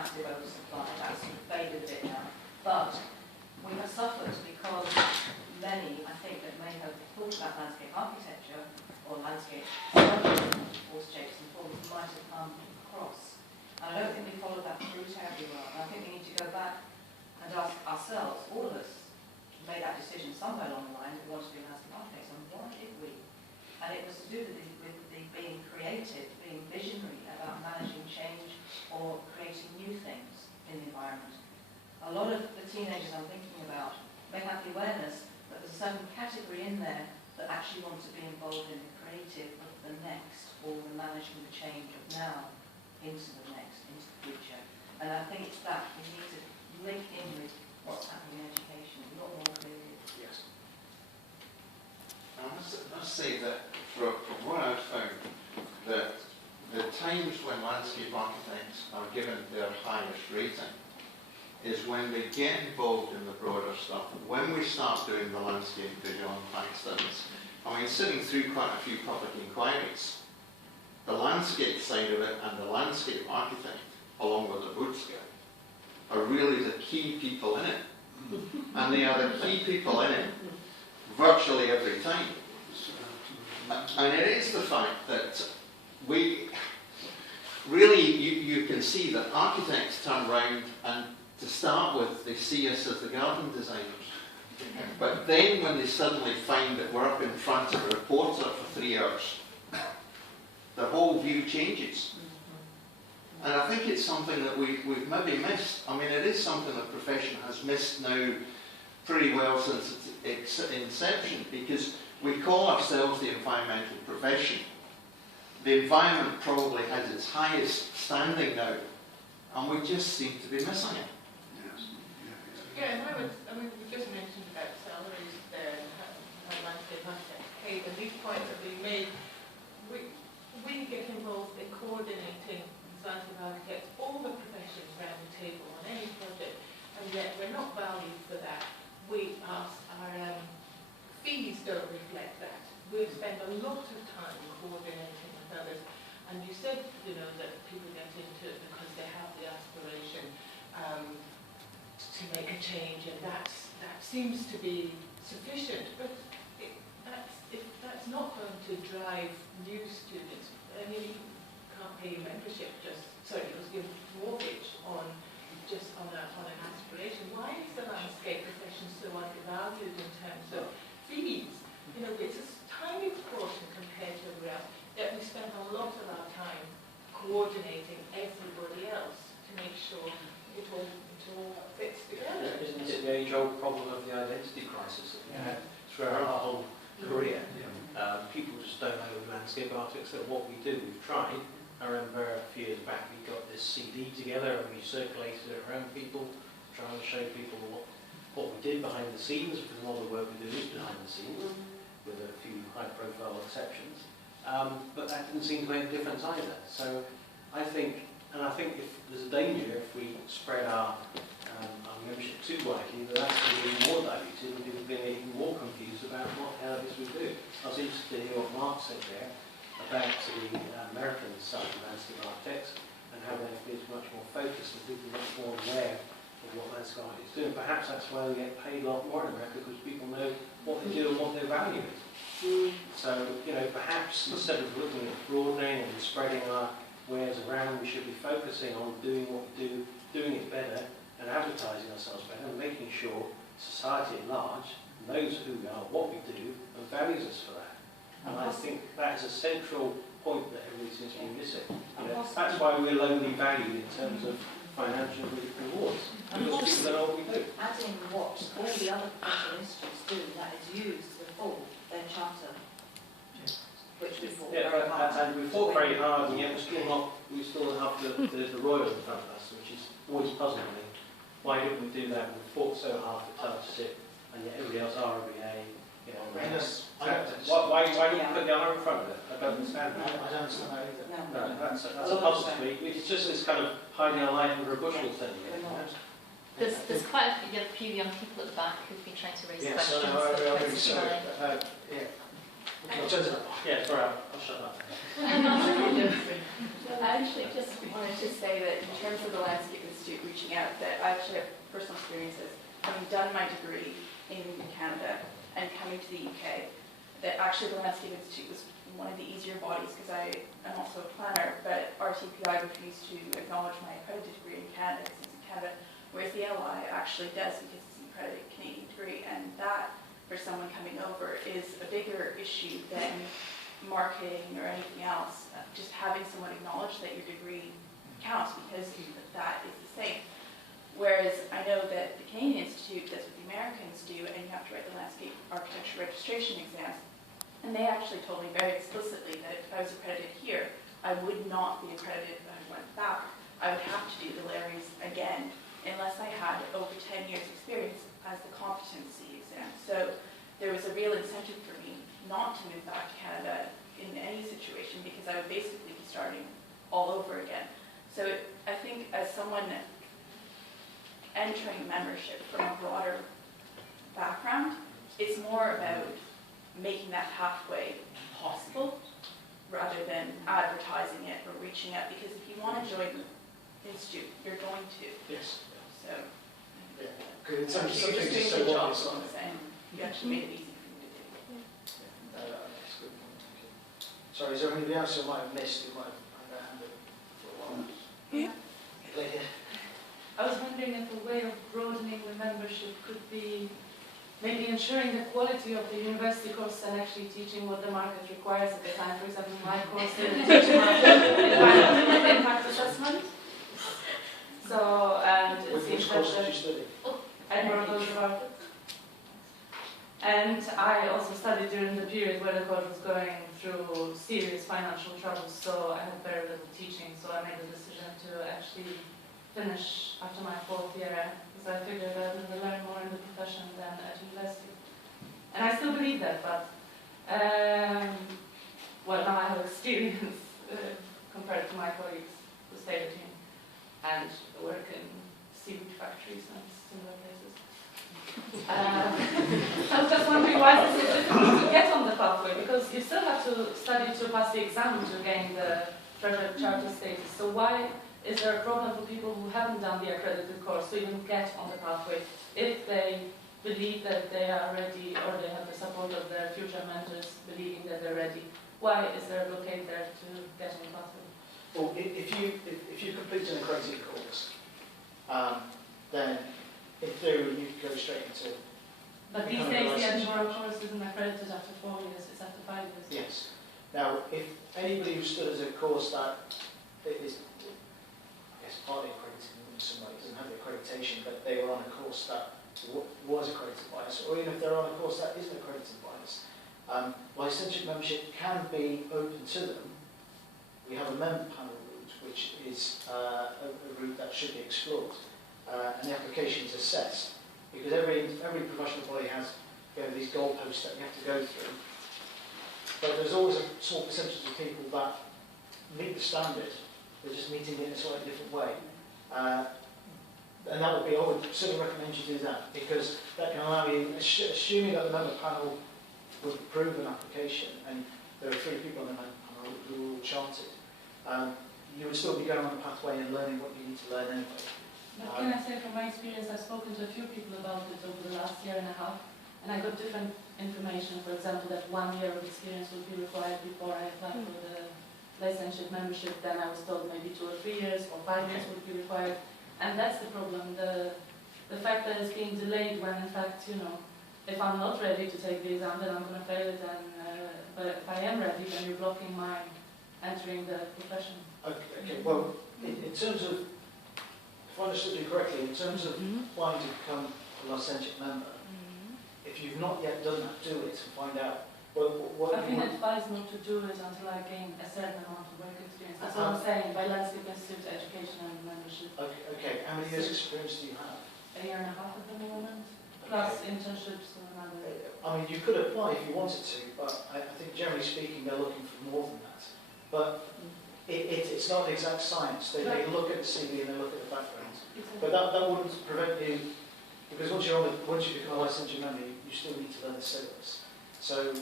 passive oversupply. That's faded a bit now. But we have suffered because many, I think, that may have thought about landscape architecture or landscape study, all shapes and forms, might have come across. And I don't think we followed that through terribly well. And I think we need to go back and ask ourselves, all of us, made that decision somewhere along the line that we want to be landscape architects, and why did we? And it was to do with the being creative, being visionary about managing change or creating new things in the environment. A lot of the teenagers I'm thinking about may have the awareness that there's a certain category in there that actually want to be involved in the creative of the next, or the managing the change of now into the next, into the future. And I think it's that we need to link in with what's happening in education, a lot more clearly. Yes. I must say that from what I've found, that the times when landscape architects are given their highest rating is when they get involved in the broader stuff. When we start doing the landscape visual impact studies, I mean, sitting through quite a few public inquiries, the landscape side of it and the landscape architect, along with the wood skill, are really the key people in it. And they are the key people in it virtually every time. And it is the fact that we really, you can see that architects turn around and to start with, they see us as the garden designers. But then when they suddenly find that we're up in front of a reporter for 3 hours, the whole view changes. And I think it's something that we've maybe missed. I mean, it is something the profession has missed now pretty well since its inception, because we call ourselves the environmental profession. The environment probably has its highest standing now, and we just seem to be missing it. Yeah, and we just mentioned about salaries there and how landscape architects paid, and these points are being made. We get involved in coordinating landscape architects, all the professions around the table on any project, and yet we're not valued for that. Our fees don't reflect that. We spend a lot of time coordinating with others, and you said, that people get into it because they have the aspiration to make a change, and that seems to be sufficient, but that's not going to drive new students. I mean, you can't pay your membership because your mortgage on an aspiration. Why is the landscape profession so undervalued in terms of fees? It's a tiny proportion compared to everywhere else, yet we spend a lot of our time coordinating everybody else to make sure it all fits together. Isn't it the age-old problem of the identity crisis that we had throughout our whole career? People just don't know landscape architects that what we do. We've tried. I remember a few years back we got this CD together and we circulated it around people, trying to show people what we did behind the scenes, because a lot of the work we do is behind the scenes, with a few high-profile exceptions. But that didn't seem to make a difference either. So I think if there's a danger if we spread our membership too widely, that that's going to be more diluted and people being even more confused about what the hell it is we do. I was interested to hear what Mark said there about the American side of landscape architects and how their field is much more focused and people are much more aware of what landscape architects do. And perhaps that's why we get paid a lot more in America, because people know what they do and what their value is. So, perhaps instead of looking at broadening and spreading our wares around, we should be focusing on doing what we do, doing it better, and advertising ourselves better, and making sure society at large knows who we are, what we do, and values us for that. And I think that is a central point that everybody seems to be missing. That's why we're lowly valued in terms of financial rewards, because people don't know what we do. Adding what all the other professional institutes do, that is used to full their charter, which we fought very hard. And we fought very hard, and yet we still have the Royal in front of us, which is always puzzling me. Why didn't we do that? We fought so hard to touch it, and yet everybody else RBA. Why don't you put the R in front of it? I don't understand that. I don't understand that either. No, that's a puzzle to me. It's just this kind of hiding our life under a bushel thing. There's quite a few young people at the back who've been trying to raise questions. I'm really sorry. Yeah, sorry, I'll shut up. I actually just wanted to say that in terms of the landscape Institute reaching out that I actually have personal experiences, having done my degree in Canada and coming to the UK, that actually the Landscape Institute was one of the easier bodies because I am also a planner, but RTPI refused to acknowledge my accredited degree in Canada because it's in Canada, whereas the LI actually does because it's an accredited Canadian degree, and that, for someone coming over, is a bigger issue than marketing or anything else. Just having someone acknowledge that your degree counts because that is the same. Whereas I know that the Canadian Institute does what the Americans do, and you have to write the landscape architecture registration exams. And they actually told me very explicitly that if I was accredited here, I would not be accredited if I went back. I would have to do the LARIs again unless I had over 10 years experience as the competency exam. So there was a real incentive for me not to move back to Canada in any situation because I would basically be starting all over again. So I think as someone entering membership from a broader background, it's more about making that pathway possible rather than advertising it or reaching out, because if you want to join the institute, you're going to. Yes. So Yeah. Because it's actually, something you're to just say doing the what job, is so I'm saying. You actually made it easy for me to do. That's a good point, thank you. Sorry, is there anybody else who might have missed who might have had their hand up for a while? Yeah. Lydia? I was wondering if a way of broadening the membership could be maybe ensuring the quality of the university course and actually teaching what the market requires at the time. For example, my course didn't teach much environmental impact assessment. So, and it seems Which that course did you study? Edinburgh goes about it. And I also studied during the period where the course was going through serious financial troubles, so I had very little teaching, so I made the decision to actually finish after my 4th year, because I figured I would learn more in the profession than at university. And I still believe that, but well, now I have experience compared to my colleagues who stay with me and work in seaweed factories and similar places. I was just wondering why is it so difficult to get on the pathway, because you still have to study to pass the exam to gain the treasurer charter status. So why is there a problem for people who haven't done the accredited course to even get on the pathway if they believe that they are ready, or they have the support of their future mentors believing that they're ready? Why is there a blockade there to get on the pathway? Well, if you complete an accredited course, then in theory you could go straight into. But these days the Edinburgh course isn't accredited after 4 years, it's after 5 years. Yes. Now, if anybody who studies a course that is, I guess, partly accredited in some way, doesn't have the accreditation, but they were on a course that was accredited by us, or even if they're on a course that isn't accredited by us, licentiate membership can be open to them. We have a member panel route, which is a route that should be explored, and the application is assessed, because every professional body has these goalposts that you have to go through. But there's always a small percentage of people that meet the standard, they're just meeting it in a slightly different way. And that would be, I would certainly recommend you do that, because that can allow you, assuming that the member panel would approve an application, and there are 3 people on the member panel who are all chartered, you would still be going on the pathway and learning what you need to learn anyway. But can I say from my experience, I've spoken to a few people about it over the last year and a half, and I got different information. For example, that 1 year of experience would be required before I applied for the licentiate membership. Then I was told maybe 2 or 3 years or 5 years would be required. And that's the problem, the fact that it's being delayed when in fact, you know, if I'm not ready to take the exam, then I'm going to fail it, and but if I am ready, then you're blocking my entering the profession. Okay. Well, in terms of, if I understood you correctly, in terms of applying to become a licentiate member, if you've not yet done that, do it and find out. What I've been advised not to do it until I gain a certain amount of work experience. That's what I'm saying, by Landscape Institute education and membership. Okay. How many years experience do you have? A year and a half at the moment, plus internships or another. I mean, you could apply if you wanted to, but I think generally speaking they're looking for more than that. But it's not an exact science. They look at the CV and they look at the background. But that wouldn't prevent you, because once you become a licentiate member, you still need to learn the syllabus. So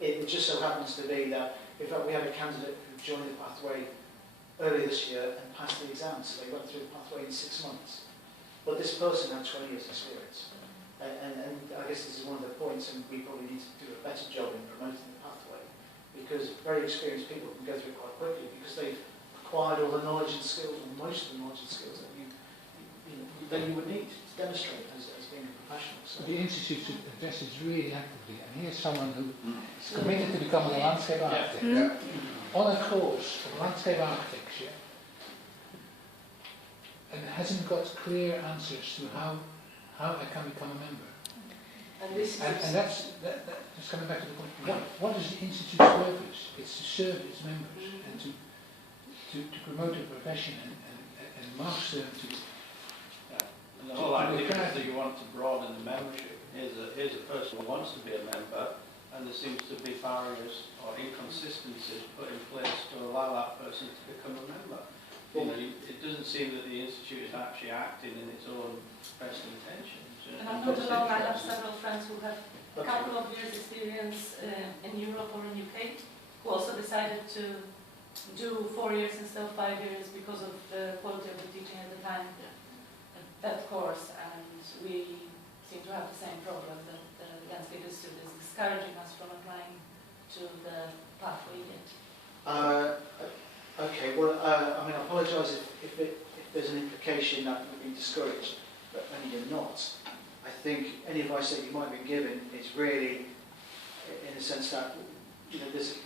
it just so happens to be that, in fact, we had a candidate who joined the pathway earlier this year and pass the exam, so they went through the pathway in 6 months. But this person had 20 years experience. And I guess this is one of the points, and we probably need to do a better job in promoting the pathway, because very experienced people can go through it quite quickly because they've acquired all the knowledge and skills, or most of the knowledge and skills that that you would need to demonstrate as being a professional. So. The Institute addresses really actively, and here's someone who is committed to becoming a landscape architect. Yeah. On a course of landscape architecture, and hasn't got clear answers to how I can become a member. And this is And that's just coming back to the point. What is the Institute's purpose? It's to serve its members and to promote a profession and master them to. And the whole idea is that you want to broaden the membership. Here's a person who wants to be a member, and there seems to be barriers or inconsistencies put in place to allow that person to become a member. You know, it doesn't seem that the Institute is actually acting in its own best intentions. And I'm not alone, I have several friends who have a couple of years experience in Europe or in UK, who also decided to do 4 years instead of 5 years because of the quality of the teaching at the time. That course, and we seem to have the same problem, that the Landscape Institute is discouraging us from applying to the pathway yet. Okay, well, I mean, I apologise if there's an implication that we've been discouraged, but maybe you're not. I think any advice that you might be given is really, in the sense that, you know, there's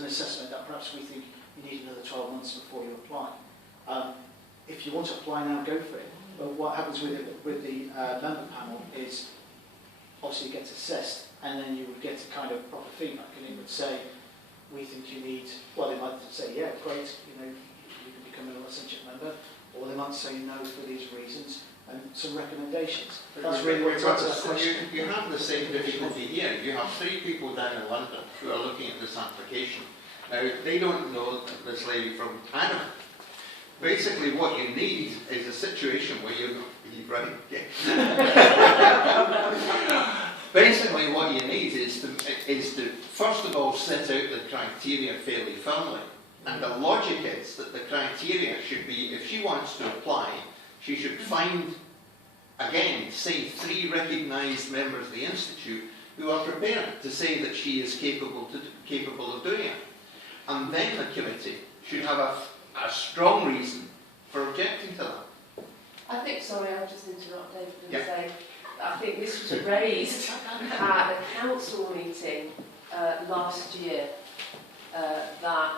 an assessment that perhaps we think you need another 12 months before you apply. If you want to apply now, go for it. But what happens with the member panel is, obviously it gets assessed, and then you would get a kind of proper feedback, and it would say, we think you need, well, they might say, yeah, great, you know, you can become an essential member, or they might say no for these reasons, and some recommendations. That's really what it's that question. You have the same difficulty here. You have 3 people down in London who are looking at this application. Now, they don't know this lady from Adam. Basically, what you need is a situation where you're right. Basically, what you need is to first of all set out the criteria fairly firmly. And the logic is that the criteria should be, if she wants to apply, she should find, again, say 3 recognised members of the Institute who are prepared to say that she is capable of doing it. And then the committee should have a strong reason for objecting to that. I think, sorry, I'll just interrupt David and say, I think this was raised at a council meeting last year, that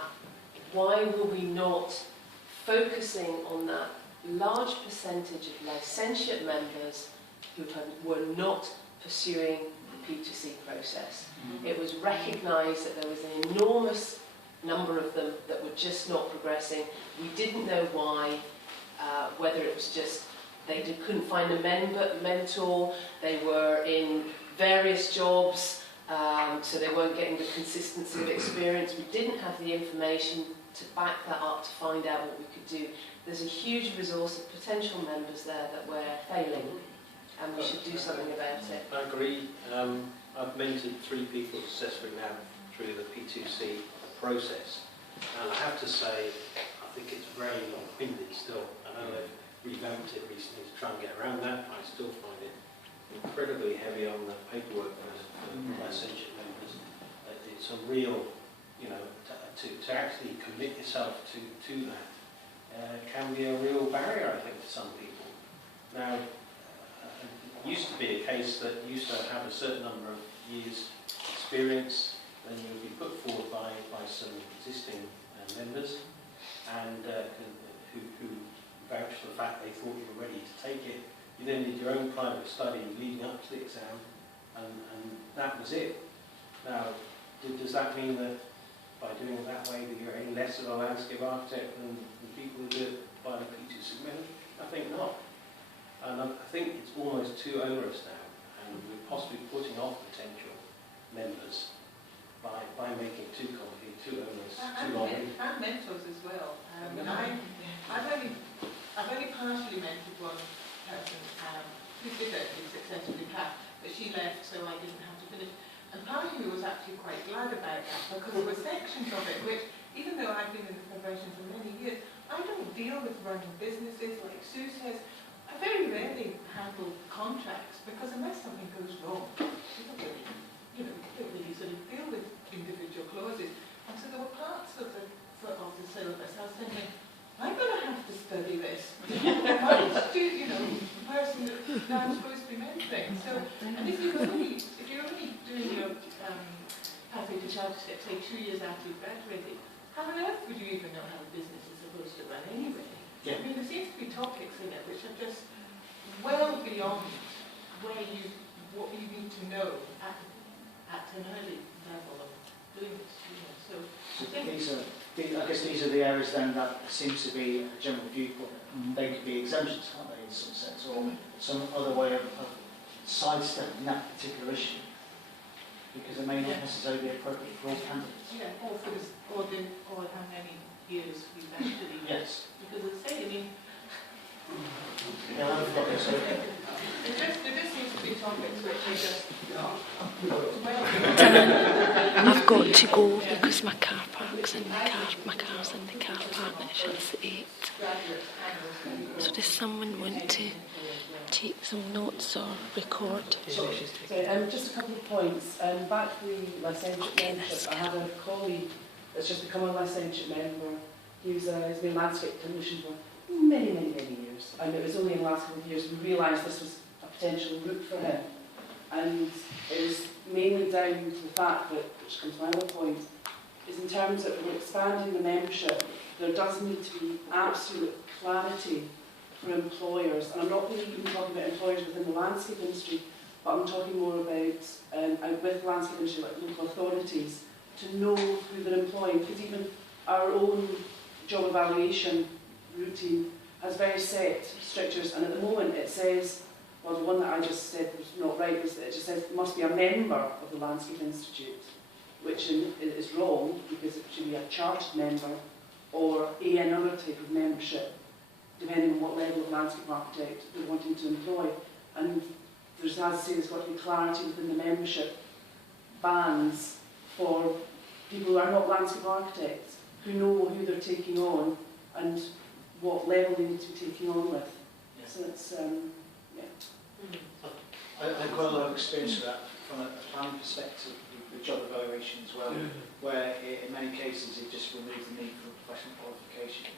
why were we not focusing on that large percentage of licentiate members who were not pursuing the P2C process. It was recognised that there was an enormous number of them that were just not progressing. We didn't know why, whether it was just couldn't find a mentor, they were in various jobs, so they weren't getting the consistency of experience. We didn't have the information to back that up, to find out what we could do. There's a huge resource of potential members there that we're failing, and we should do something about it. I agree. I've mentored 3 people successfully now through the P2C process, and I have to say, I think it's very long-winded still. I know they've revamped it recently to try and get around that. I still find it incredibly heavy on the paperwork for licentiate members. It's a real, you know, to actually commit yourself to that can be a real barrier, I think, to some people. Now, it used to be a case that you used to have a certain number of years experience, then you would be put forward by some existing members, and who vouched for the fact they thought you were ready to take it. You then did your own private study leading up to the exam, and that was it. Now, does that mean that by doing it that way that you're any less of a landscape architect than the people who do it by the P2C method? I think not. And I think it's almost too onerous now, and we're possibly putting off potential members by making it too complicated, too onerous, too long. And mentors as well. I've only partially mentored one person who did actually successfully pass, but she left, so I didn't have to finish. And part of me was actually quite glad about that, because there were sections of it which, even though I've been in the profession for many years, I don't deal with running businesses like Sue says. I very rarely handle contracts because unless something goes wrong, you don't really sort of deal with individual clauses. And so there were parts of the syllabus I was thinking, I'm going to have to study this. The person that I'm supposed to be mentoring. So, and if you're only doing your pathway to chartership, say 2 years after you've graduated, how on earth would you even know how a business is supposed to run anyway? Yeah. I mean, there seems to be topics in it which are just well beyond what you need to know at an early level of doing this. So I guess these are the areas then that seems to be a general viewpoint. They could be exemptions, can't they, in some sense, or some other way of sidestepping that particular issue, because it may not necessarily be appropriate for all candidates. yeah, or how many years you've actually. Yes. Because it's saying, I mean, Yeah, I've got this. there just seems to be topics which are just I've got to go because my car park's in the car. My car's in the car park and it shuts at 8. So does someone want to take some notes or record? So, just a couple of points. Back to the licentiate membership, I have a colleague that's just become a licentiate member. He's been landscape technician for many years. And it was only in the last couple of years we realised this was a potential route for him. And it was mainly down to the fact that, which comes to my other point, is in terms of we're expanding the membership, there does need to be absolute clarity for employers. And I'm not really even talking about employers within the landscape industry, but I'm talking more about with landscape industry, like local authorities, to know who they're employing. Because even our own job evaluation routine has very set strictures, and at the moment it says, well, the one that I just said was not right, was that it just says it must be a member of the Landscape Institute, which is wrong, because it should be a chartered member or another type of membership, depending on what level of landscape architect they're wanting to employ. And there's, as I say, there's got to be clarity within the membership bands for people who are not landscape architects, who know who they're taking on and what level they need to be taking on with. Yeah. So it's, I've got a lot of experience with that from a planning perspective with job evaluation as well, where in many cases it just removes the need for professional qualification.